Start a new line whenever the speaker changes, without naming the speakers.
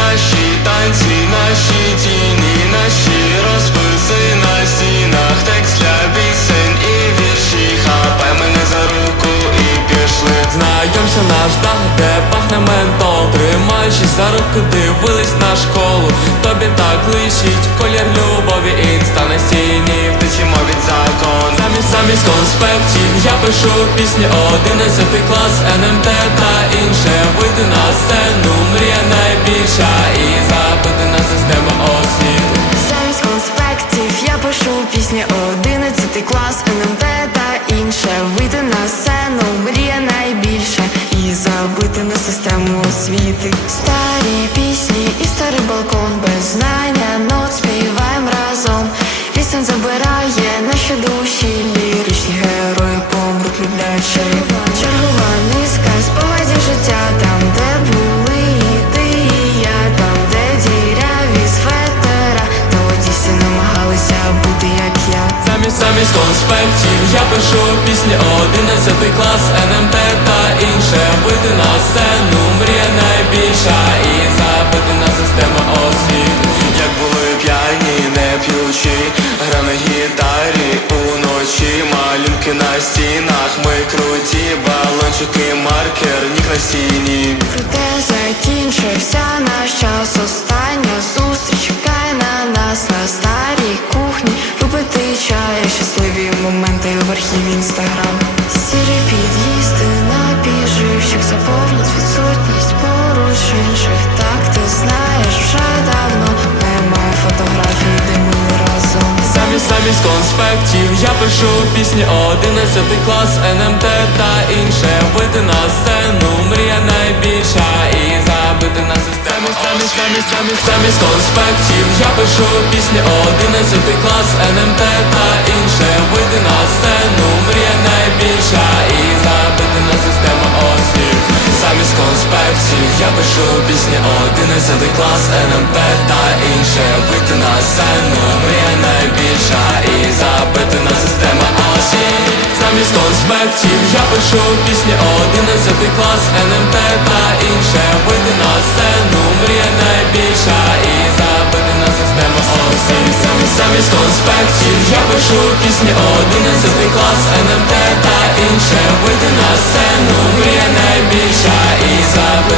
наші танці, наші тіні, наші розписи на стінах, текст для пісень і вірші, хапай мене за руку і пішли. Знайомся наш дах, де пахне ментол Тримаючись за руки, дивились на школу. Тобі так лишить колір любові інста на стіні втечемо від закон.
Замість замість конспектів я пишу пісні, одинадцятий клас, НМТ та інше вийди на сцену душі, ліричні герої помруть, люблячи. Чергова низка спогадів життя там, де були і ти і я, там, де діряві светера, то ті всі намагалися бути як я.
Замість замість конспектів я пишу пісні 11 клас, НМТ та інше. Вийти на сцену, мрія найбільша на стінах, ми круті, балончики, маркер, нік на стіні.
Проте закінчився наш час, остання зустріч чекає на нас на старій кухні. Любити чай, щасливі моменти в архіві інстаграм. Сірі під'їзди на біживших заповнить відсутність поруч
Замість конспектів я пишу пісні 11 клас, НМТ та інше. Вийти на сцену, мрія найбільша і забити на систему. Замість замість замість замість конспектів я пишу пісні 11 клас, НМТ та інше. Вийти на сцену, мрія найбільша і забити на систему освіти. Замість конспектів я пишу пісні 11 клас, НМТ та інше. Замість конспектів я пишу пісні 11 клас, НМТ та інше. Вийти на сцену, мрія найбільша і забити на систему освіти. Замість конспектів я пишу пісні 11 клас, НМТ та інше. Вийти на сцену, мрія найбільша і забити.